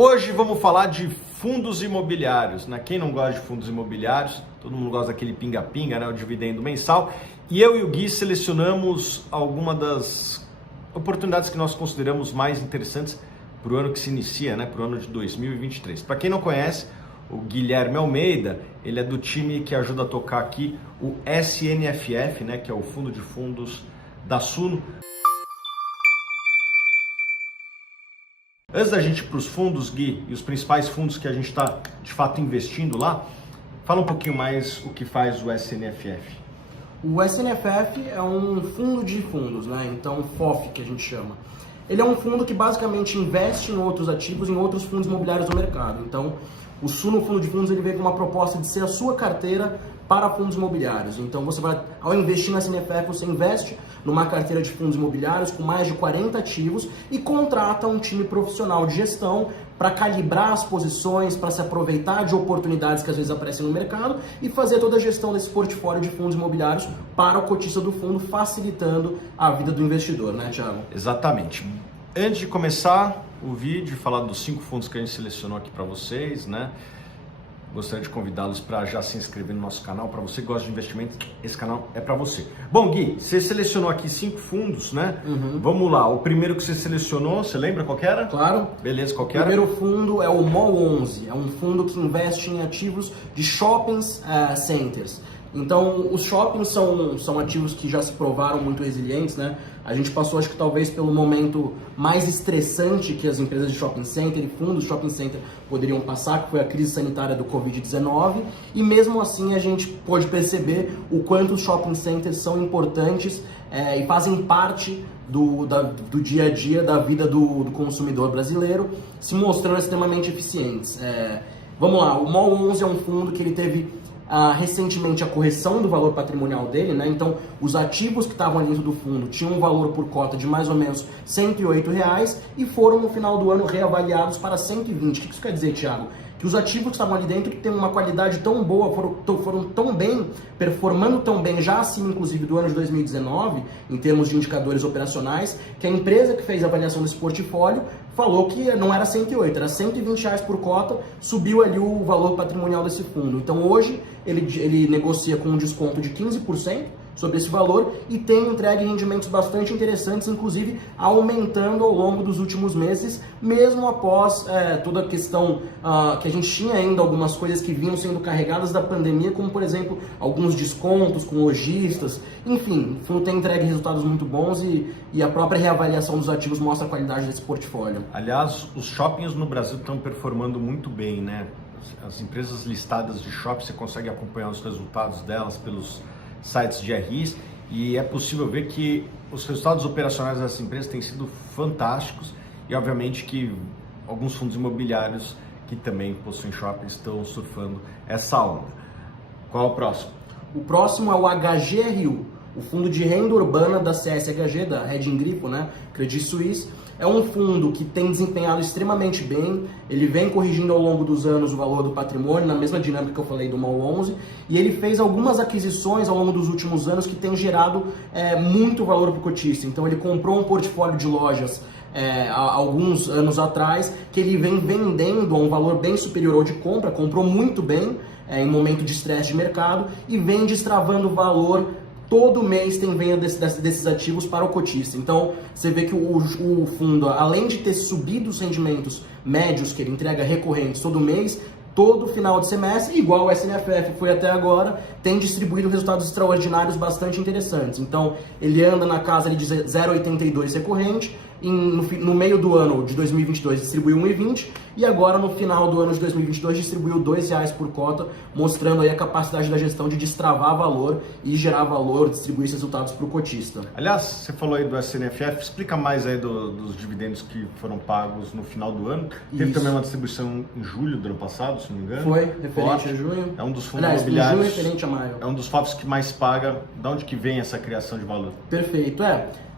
Hoje vamos falar de fundos imobiliários, né? Quem não gosta de fundos imobiliários? Todo mundo gosta daquele pinga-pinga, né? O dividendo mensal. E eu e o Gui selecionamos algumas das oportunidades que nós consideramos mais interessantes para o ano que se inicia, né? Para o ano de 2023. Para quem não conhece, o Guilherme Almeida, ele é do time que ajuda a tocar aqui o SNFF, né? Que é o fundo de fundos da Suno. Antes da gente ir para os fundos, Gui, e os principais fundos que a gente está de fato investindo lá, fala um pouquinho mais o que faz o SNFF. O SNFF é um fundo de fundos, né? Então, FOF que a gente chama. Ele é um fundo que basicamente investe em outros ativos, em outros fundos imobiliários do mercado. Então, o Suno Fundo de Fundos ele veio com uma proposta de ser a sua carteira para fundos imobiliários. Então, você vai, ao investir na SNFF, você investe numa carteira de fundos imobiliários com mais de 40 ativos e contrata um time profissional de gestão para calibrar as posições, para se aproveitar de oportunidades que às vezes aparecem no mercado e fazer toda a gestão desse portfólio de fundos imobiliários para o cotista do fundo, facilitando a vida do investidor, né, Thiago? Exatamente. Antes de começar o vídeo, falar dos 5 fundos que a gente selecionou aqui para vocês, né? Gostaria de convidá-los para já se inscrever no nosso canal. Para você que gosta de investimento, esse canal é para você. Bom, Gui, você selecionou aqui 5 fundos, né? Vamos lá. O primeiro que você selecionou, você lembra qual que era? Claro. Beleza, qual que O era? primeiro fundo é o MOL 11. É um fundo que investe em ativos de shopping centers. Então, os shoppings são ativos que já se provaram muito resilientes, né? A gente passou, acho que talvez pelo momento mais estressante que as empresas de shopping center e fundos de shopping center poderiam passar, que foi a crise sanitária do Covid-19, e mesmo assim a gente pôde perceber o quanto os shopping centers são importantes e fazem parte do dia a dia da vida do consumidor brasileiro, se mostrando extremamente eficientes. Vamos lá, o MOL 11 é um fundo que ele teve recentemente a correção do valor patrimonial dele, né? Então os ativos que estavam ali dentro do fundo tinham um valor por cota de mais ou menos R$ 108 e foram no final do ano reavaliados para 120. O que isso quer dizer, Thiago? Que os ativos que estavam ali dentro, que têm uma qualidade tão boa, foram tão bem, performando tão bem, já acima inclusive do ano de 2019, em termos de indicadores operacionais, que a empresa que fez a avaliação desse portfólio falou que não era 108, era R$ 120 por cota, subiu ali o valor patrimonial desse fundo. Então hoje ele negocia com um desconto de 15% sobre esse valor e tem entregue rendimentos bastante interessantes, inclusive aumentando ao longo dos últimos meses, mesmo após toda a questão que a gente tinha ainda algumas coisas que vinham sendo carregadas da pandemia, como por exemplo alguns descontos com lojistas, enfim, o fundo tem entregue resultados muito bons e a própria reavaliação dos ativos mostra a qualidade desse portfólio. Aliás, os shoppings no Brasil estão performando muito bem, né? As empresas listadas de shopping, você consegue acompanhar os resultados delas pelos sites de RIs e é possível ver que os resultados operacionais dessas empresas têm sido fantásticos e obviamente que alguns fundos imobiliários que também possuem shoppings estão surfando essa onda. Qual é o próximo? O próximo é o HGRU, o fundo de renda urbana da CSHG, da Reding Grifo, né? Credit Suisse. É um fundo que tem desempenhado extremamente bem, ele vem corrigindo ao longo dos anos o valor do patrimônio, na mesma dinâmica que eu falei do MOL 11, e ele fez algumas aquisições ao longo dos últimos anos que tem gerado muito valor para o cotista. Então ele comprou um portfólio de lojas há alguns anos atrás, que ele vem vendendo a um valor bem superior ao de compra, comprou muito bem em momento de estresse de mercado e vem destravando valor. Todo mês tem venda desses ativos para o cotista. Então, você vê que o fundo, além de ter subido os rendimentos médios que ele entrega recorrentes todo mês, todo final de semestre, igual o SNFF foi até agora, tem distribuído resultados extraordinários bastante interessantes. Então, ele anda na casa de 0,82 recorrente, no meio do ano de 2022 distribuiu 1,20 e agora no final do ano de 2022 distribuiu R$ 2,00 por cota, mostrando aí a capacidade da gestão de destravar valor e gerar valor, distribuir esses resultados para o cotista. Aliás, você falou aí do SNFF, explica mais aí dos dividendos que foram pagos no final do ano. Teve também uma distribuição em julho do ano passado, se não me engano. Foi, referente a junho. É um dos fundos imobiliários. Junho referente a maio. É um dos FOFs que mais paga. De onde que vem essa criação de valor? Perfeito,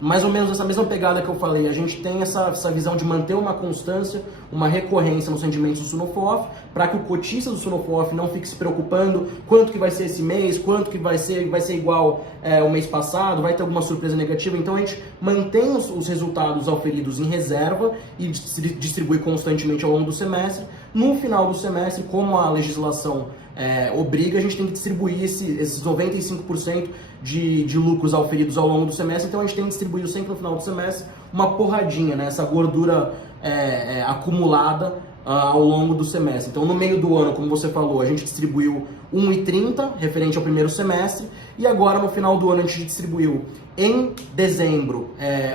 mais ou menos essa mesma pegada que eu falei, a gente tem essa visão de manter uma constância, uma recorrência nos rendimentos do Sunofof, para que o cotista do Sunofof não fique se preocupando quanto que vai ser esse mês, quanto que vai ser igual o mês passado, vai ter alguma surpresa negativa. Então a gente mantém os resultados auferidos em reserva e distribui constantemente ao longo do semestre. No final do semestre, como a legislação obriga, a gente tem que distribuir esses 95% de lucros auferidos ao longo do semestre. Então a gente tem distribuído sempre no final do semestre uma porradinha, né? Essa gordura acumulada ao longo do semestre. Então no meio do ano, como você falou, a gente distribuiu 1,30 referente ao primeiro semestre, e agora no final do ano a gente distribuiu em dezembro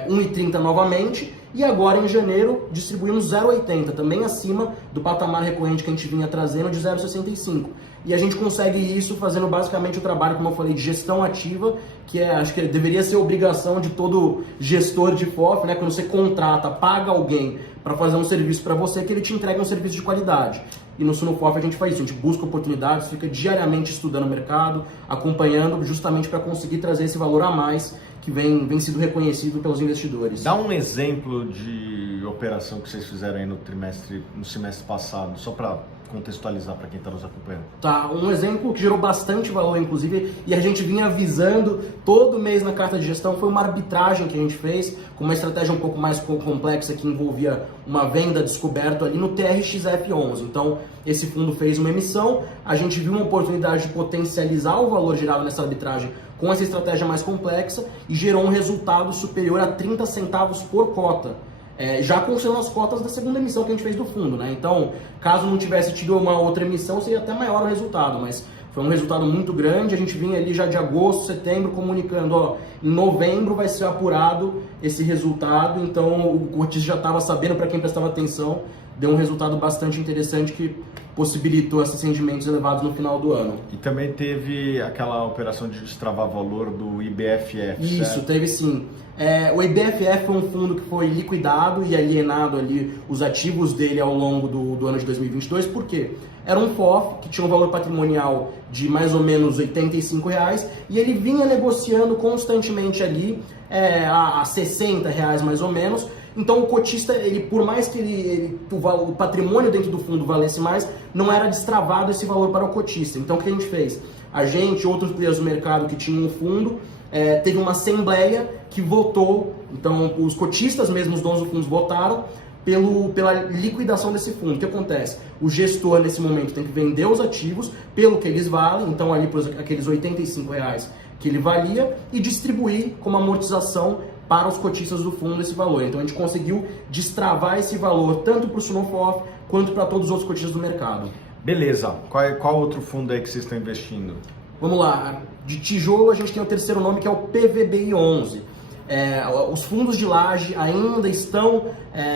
1,30 novamente, e agora em janeiro distribuímos 0,80, também acima do patamar recorrente que a gente vinha trazendo de 0,65. E a gente consegue isso fazendo basicamente o trabalho, como eu falei, de gestão ativa, que acho que deveria ser obrigação de todo gestor de FOF, né? Quando você contrata, paga alguém para fazer um serviço para você, que ele te entregue um serviço de qualidade. E no Sunofof a gente faz isso, a gente busca oportunidades, fica diariamente estudando o mercado, acompanhando, justamente para conseguir trazer esse valor a mais que vem sido reconhecido pelos investidores. Dá um exemplo de operação que vocês fizeram aí no semestre passado, só para contextualizar para quem está nos acompanhando. Tá, um exemplo que gerou bastante valor, inclusive, e a gente vinha avisando todo mês na carta de gestão, foi uma arbitragem que a gente fez, com uma estratégia um pouco mais complexa, que envolvia uma venda descoberta ali no TRXF11. Então, esse fundo fez uma emissão, a gente viu uma oportunidade de potencializar o valor gerado nessa arbitragem com essa estratégia mais complexa e gerou um resultado superior a 30 centavos por cota. Já considerando as cotas da segunda emissão que a gente fez do fundo, né? Então, caso não tivesse tido uma outra emissão, seria até maior o resultado, mas foi um resultado muito grande. A gente vinha ali já de agosto, setembro, comunicando, ó, em novembro vai ser apurado esse resultado, então o cotista já estava sabendo, para quem prestava atenção, deu um resultado bastante interessante que possibilitou esses rendimentos elevados no final do ano. E também teve aquela operação de destravar valor do IBFF, Isso, certo? teve sim. O IBFF foi um fundo que foi liquidado e alienado ali os ativos dele ao longo do ano de 2022, por quê? Era um FOF que tinha um valor patrimonial de mais ou menos R$85 e ele vinha negociando constantemente ali a R$60 mais ou menos. Então o cotista, por mais que o patrimônio dentro do fundo valesse mais, não era destravado esse valor para o cotista. Então o que a gente fez? A gente, outros players do mercado que tinham um fundo, teve uma assembleia que votou, então os cotistas mesmo, os donos do fundo, votaram pela liquidação desse fundo. O que acontece? O gestor nesse momento tem que vender os ativos pelo que eles valem, então ali por aqueles R$85 que ele valia, e distribuir como amortização para os cotistas do fundo esse valor. Então a gente conseguiu destravar esse valor tanto para o Sunofof quanto para todos os outros cotistas do mercado. Beleza. Qual outro fundo aí que vocês estão investindo? Vamos lá. De tijolo a gente tem o terceiro nome, que é o PVBI11. Os fundos de laje ainda estão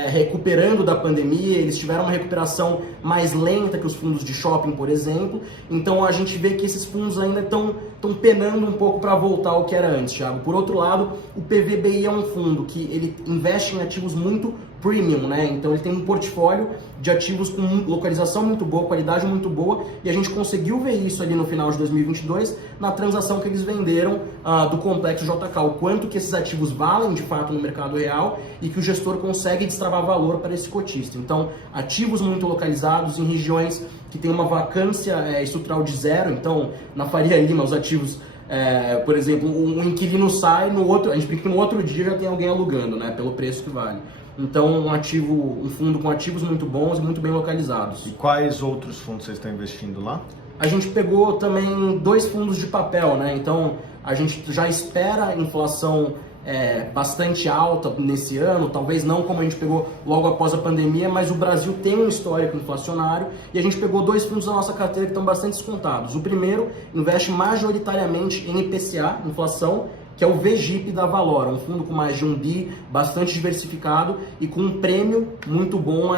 recuperando da pandemia, eles tiveram uma recuperação mais lenta que os fundos de shopping, por exemplo. Então a gente vê que esses fundos ainda estão penando um pouco para voltar ao que era antes, Thiago. Por outro lado, o PVBI é um fundo que ele investe em ativos muito premium, né? Então ele tem um portfólio de ativos com localização muito boa, qualidade muito boa, e a gente conseguiu ver isso ali no final de 2022 na transação que eles venderam do complexo JK, o quanto que esses ativos valem de fato no mercado real e que o gestor consegue destravar valor para esse cotista. Então, ativos muito localizados em regiões que tem uma vacância estrutural de zero. Então, na Faria Lima, os ativos, por exemplo, um inquilino sai, a gente brinca que no outro dia já tem alguém alugando, né, pelo preço que vale. Então, um fundo com ativos muito bons e muito bem localizados. E quais outros fundos vocês estão investindo lá? A gente pegou também 2 fundos de papel, né? Então, a gente já espera inflação bastante alta nesse ano, talvez não como a gente pegou logo após a pandemia, mas o Brasil tem um histórico inflacionário e a gente pegou 2 fundos da nossa carteira que estão bastante descontados. O primeiro investe majoritariamente em IPCA, inflação, que é o VGIP da Valora, um fundo com mais de 1 bi, bastante diversificado e com um prêmio muito bom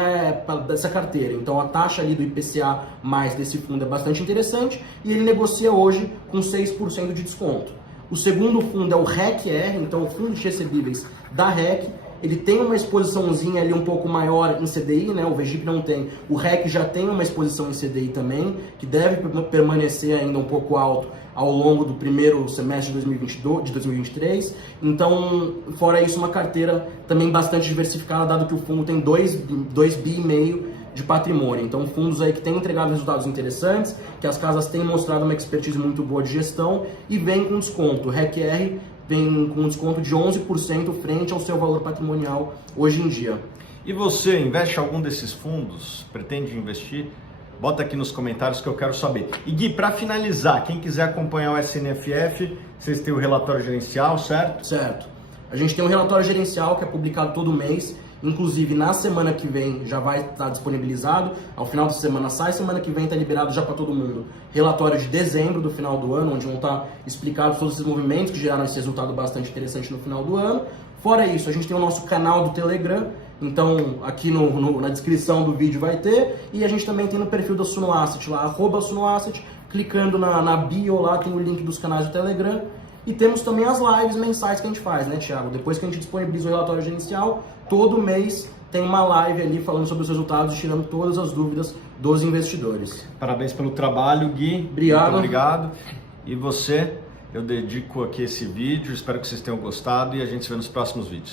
dessa carteira. Então a taxa ali do IPCA mais desse fundo é bastante interessante e ele negocia hoje com 6% de desconto. O segundo fundo é o REC-R, então o fundo de recebíveis da REC. ele tem uma exposiçãozinha ali um pouco maior em CDI, né? O VGIP não tem. O REC já tem uma exposição em CDI também, que deve permanecer ainda um pouco alto ao longo do primeiro semestre de 2023. Então, fora isso, uma carteira também bastante diversificada, dado que o fundo tem 2,5 bi de patrimônio. Então, fundos aí que têm entregado resultados interessantes, que as casas têm mostrado uma expertise muito boa de gestão e vem com desconto. O REC-R vem com desconto de 11% frente ao seu valor patrimonial hoje em dia. E você investe em algum desses fundos? Pretende investir? Bota aqui nos comentários que eu quero saber. E Gui, para finalizar, quem quiser acompanhar o SNFF, vocês têm o relatório gerencial, certo? Certo. A gente tem um relatório gerencial que é publicado todo mês. Inclusive, na semana que vem já vai estar disponibilizado. Ao final da semana sai, semana que vem está liberado já para todo mundo. Relatório de dezembro do final do ano, onde vão estar explicados todos esses movimentos que geraram esse resultado bastante interessante no final do ano. Fora isso, a gente tem o nosso canal do Telegram. Então, aqui na descrição do vídeo vai ter. E a gente também tem no perfil da Suno Asset, lá, @SunoAsset. Clicando na bio lá, tem o link dos canais do Telegram. E temos também as lives mensais que a gente faz, né, Thiago? Depois que a gente disponibiliza o relatório gerencial, todo mês tem uma live ali falando sobre os resultados e tirando todas as dúvidas dos investidores. Parabéns pelo trabalho, Gui. Obrigado. Muito obrigado. E você, eu dedico aqui esse vídeo. Espero que vocês tenham gostado e a gente se vê nos próximos vídeos.